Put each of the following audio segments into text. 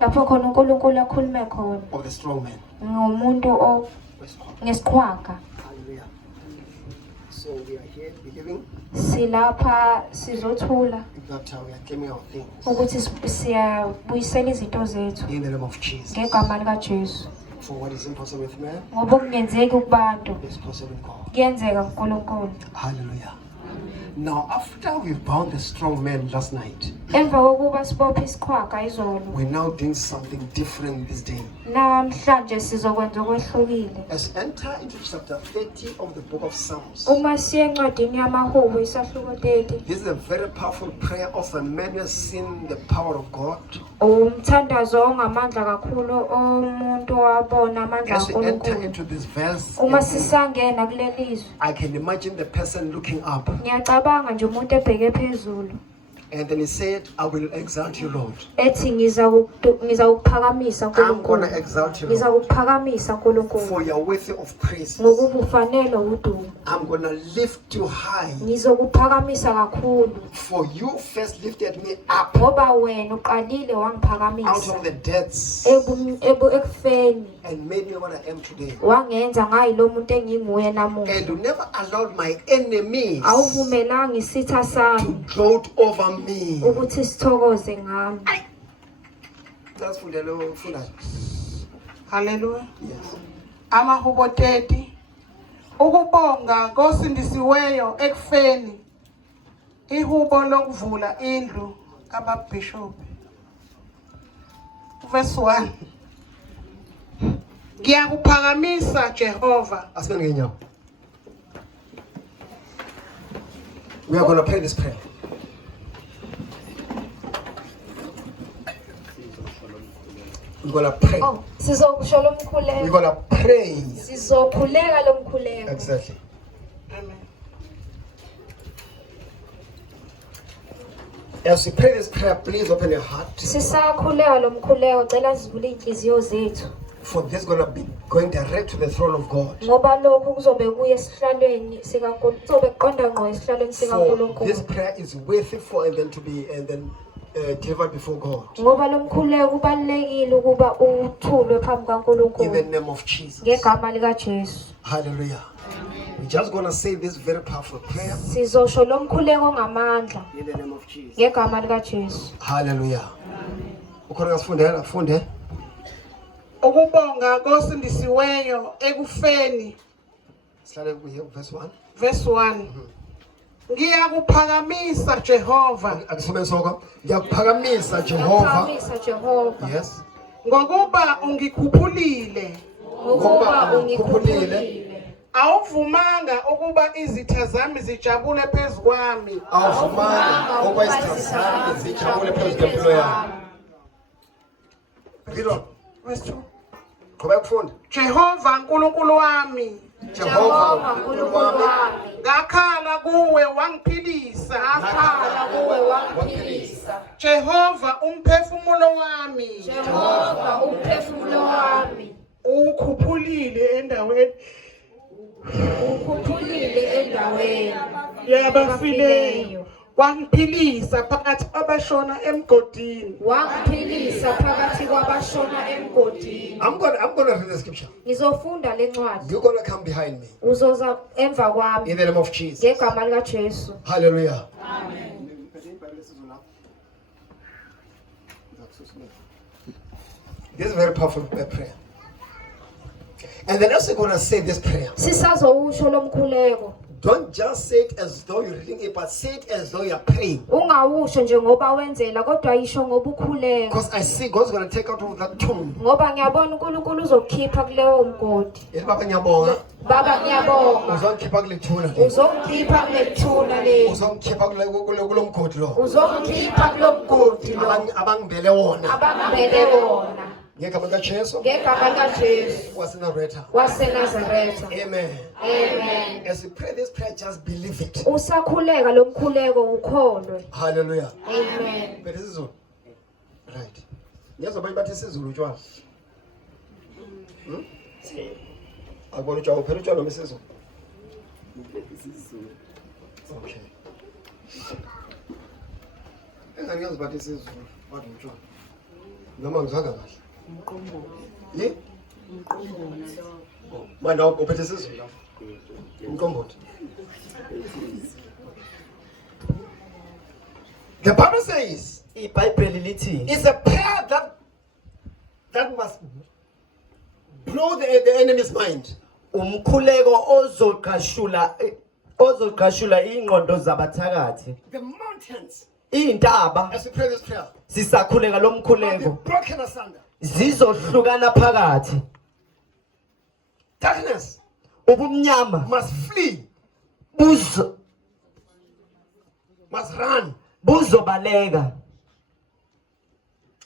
lapho khona uNkulunkulu akhulume khona of the strong man. ngomuntu ngesiqhwaga. Hallelujah. So we are here believing Silapha sizothula that we are claiming our things ukuthi siyabuyisela izinto zethu in the name of Jesus. ngegama likaJesu. For what is impossible with man Ngoba okungenzeki kubantu is possible with God. kuyenzeka kuNkulunkulu. Hallelujah. Now, after we bound the strong man last night, Emva kokuba sibophe isiqhwaga izolo, we're now doing something different this day. namhlanje sizokwenza okwehlukile. As we enter into chapter 30 of the book of Psalms, Uma siye encwadini yamaHubo isahluko 30, this is a very powerful prayer of a man who has seen the power of God. umthandazo ongamandla kakhulu omuntu wabona amandla As we enter kaNkulunkulu. into this verse, Uma sisangena kulelizwe, I can imagine the person looking up, ngiyacabanga nje umuntu ebheke phezulu and then he said, I will exalt you, Lord. ethi ngizakuphakamisa I'm going uNkulunkulu. to exalt you, Lord, Ngizakuphakamisa uNkulunkulu for your worthy of praise. ngokuba ufanele udumo. I'm going to lift you high, Ngizokuphakamisa kakhulu for you first lifted me up ngoba wena uqalile out wangiphakamisa of the depths ekufeni, and made me what I am today. wangenza ngayilo muntu enginguye namuhla. And you never allowed my enemies Awuvumelanga isitha to sami gloat over me. ukuthi sithokoze ngami. That's for the Lord. Hallelujah. Yes. Amahubo 30. Ukubonga kosindisiweyo ekufeni. Ihubo lokuvula indlu kababhishop. Verse 1. Ngiyakuphakamisa Jehova. We are going to pray this prayer. We're going to pray. Oh, sizokusho lo We're mkhuleko. going to pray. Sizokhuleka lo mkhuleko. Exactly. Amen. As we pray this prayer, please open your heart. Sisakhuleka lo mkhuleko, cela sivule inhliziyo zethu. For this is going to be going direct to the throne of God. Ngoba lokhu kuzobe kuye esihlalweni sikaNkulunkulu, kuzobe kuqonda ngqo esihlalweni For sikaNkulunkulu. this prayer is worthy for and then to be delivered before God. Ngoba lo mkhuleko kubalekile ukuba uthulwe phambi In the kaNkulunkulu name of Jesus. ngegama likaJesu. Hallelujah. We're just going to say this very powerful prayer. Sizosho lo mkhuleko ngamandla In the name of Jesus. ngegama likaJesu. Hallelujah. Ukhona ngasifundela funde. Ukubonga kosindisiweyo ekufeni. Sihlale kuye verse 1. Verse 1. Ngiyakuphakamisa Jehova. Akusome soko. Ngiyakuphakamisa Jehova. Ngiyakuphakamisa Jehova Yes. Ngokuba ungikhuphulile. ngokuba ungikhuphulile. Awuvumanga ukuba izitha zami zijabule phezukwami. Awufumanga ukuba isithazami zijabule phezu kwempilo yami. Read Verse 2. Qhubeka ukufunda. Jehova Nkulunkulu wami. Jehova uNkulunkulu wami, Ngakhala kuwe wangiphilisa. Ngakhala kuwe wangiphilisa. Jehova umphefumulo wami. Jehova umphefumulo wami. Ukhuphulile endaweni Ukhuphulile endaweni yabafileyo. Wangiphilisa phakathi abashona emgodini. Wangiphilisa phakathi kwabashona emgodini. I'm going to read the scripture. Ngizofunda lencwadi. You're going to come behind me. Uzoza emva kwami In the name of Jesus. ngegama likaJesu. Hallelujah. This is a very powerful prayer. And then also going to say this prayer. Sisazowusho lo mkhuleko. Don't just say it as though you're reading it, but say it as though you're praying. Ungawusho nje ngoba wenzela kodwa yisho ngoba ukhuleka. Because I see God's going to take out of that tomb. Ngoba ngiyabona uNkulunkulu uzokukhipha kuleyo mgodi. Baba ngiyabonga. Baba ngiyabonga. Uzongikhipha kule thuna. Uzokukhipha kulethuna le. Uzongikhipha kulo mgodi lo. Uzokukhipha kulo mgodi lo. Abangibele wona. Abangibele wona. Ngegama likaJesu. Ngegama likaJesu. waseNazaretha. waseNazaretha. Amen. Amen. As you pray this prayer, just believe it. Usakhuleka lo mkhuleko ukholwe. Hallelujah. Amen. But this is all. Right. Ngiyazoba bathi isizulu utshwala. Akubona utshwala uphela utshwala noma isizulu. Okay. Engani ngiyazoba bathi isizulu, bathi utshwala. noma ngizwanga kahle yi manje uphethe sizwe lapho umqombothi. The Bible says iBhayibheli lithi it's a prayer that must blow the enemy's mind. umkhuleko ozoqashula ingqondo zabathakathi. The mountains, Intaba as we pray this prayer, sisakhuleka lo must be mkhuleko broken asunder. zizohlukana phakathi. Darkness Ubumnyama must flee, must run. buzobaleka.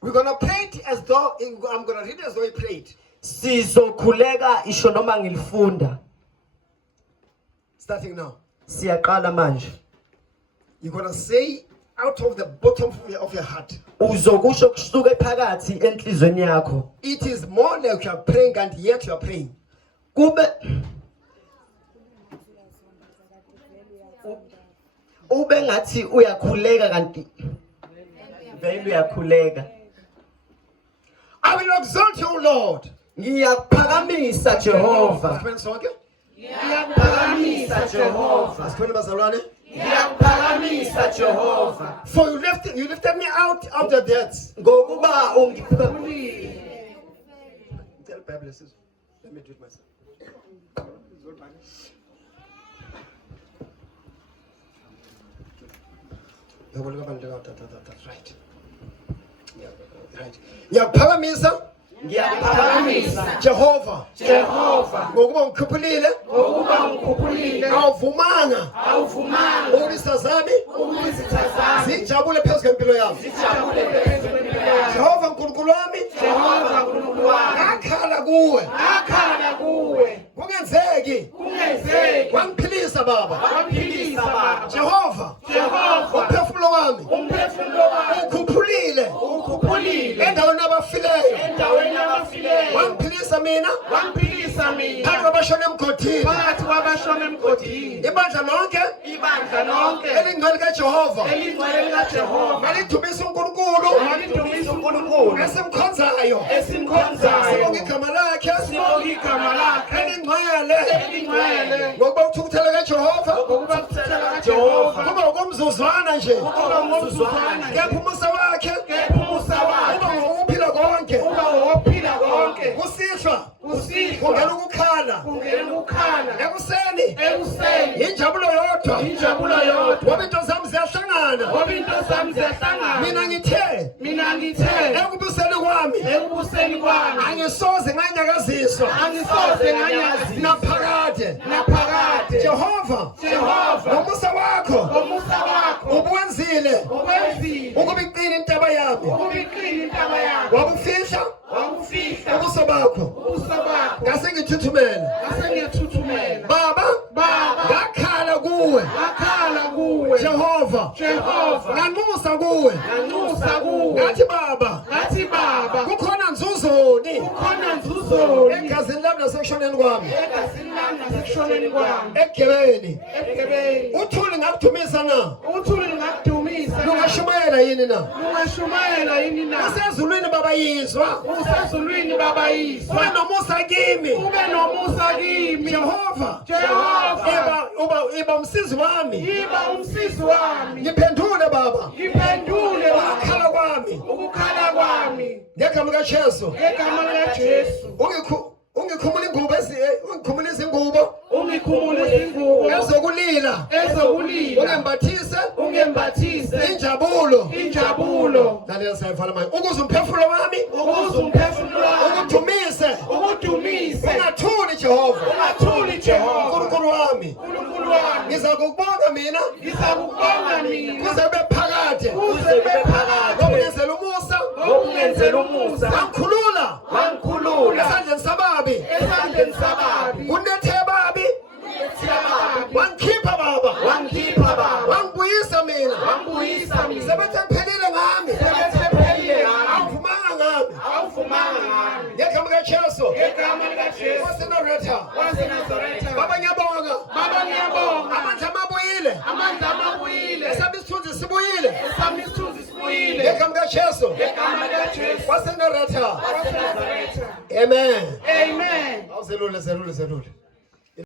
We're gonna pray it as though I'm gonna read it as though we prayed. Sizokhuleka isho noma ngilifunda. Starting now, Siyaqala manje. you're gonna say out of the bottom of your heart. Uzokusho kusuke phakathi enhlizweni yakho. It is more like you are praying and yet you are praying. Ube ngathi uyakhuleka kanti vele uyakhuleka. I will exalt you, Lord. Ngiyakuphakamisa Jehova. Asikhwele sonke? Ngiyakuphakamisa Jehova. Asikhwele bazalwane? Ngiyakuphakamisa Jehova. For you lifted me out of the depths. Ngokuba ungiphakamisa. Tell Bible says, let me do it myself. That's right. Yeah, right. Ngiyakuphakamisa Ngiyakuphakamisa Jehova. Jehova. Ngokuba ngikhuphulile. Ngokuba ngikhuphulile. Awuvumanga ukulisa zami zijabule phezu kwempilo yami. Jehova nkulunkulu wami, ngakhala kuwe kungenzeki wangiphilisa baba. Jehova umphefumulo wami ukhuphulile endaweni yabafileyo wangiphilisa mina phakathi kwabashona emgodini. Ibandla lonke elingcwele kaJehova malidumisa uNkulunkulu esimkhonzayo sibonge igama lakhe elingcwele ngokuba ukuthukuthela kaJehova kuba ukumzuzwana nje kepha umusa wakhe uba ngokuphila konke kusihlwa kungena ukukhala ekuseni injabulo yodwa ngoba into zami ziyahlangana. Mina ngithe ekubuseni kwami angisoze nganyakaziswa naphakade. Jehova ngomusa wakho ubuwenzile ukuba iqine intaba yami wabufihla ubuso bakho ngase ngithuthumele. Baba ngakhala kuwe Jehova nganxusa kuwe ngathi Baba kukhona nzuzoni egazini lami nasekushoneni kwami egebeni. Uthuli ngakudumisa na lungashumayela yini na usezulwini babayizwa nomusa kimi Jehova iba umsizi wami ngiphendule Baba ukukhala kwami ngegama likaJesu. Ungikhumule izingubo ezokulila ungembathise injabulo. Lalela sayivala manje ukuze umphefumulo wami ukudumise ungathuli Jehova uNkulunkulu wami. Ngiza kukubonga mina kuze kube phakade ngokungenzela umusa wangikhulula esandleni sababi unethe babi wangikhipha Baba wangibuyisa mina sebethe ngiphelile ngami awuvumanga ngami ngegama likaJesu waseNazaretha. Baba ngiyabonga amandla amabuyile esami isithunzi sibuyile ngegama likajesu wasenaretha. Amen. Amen. Awuzelule zelule zelule.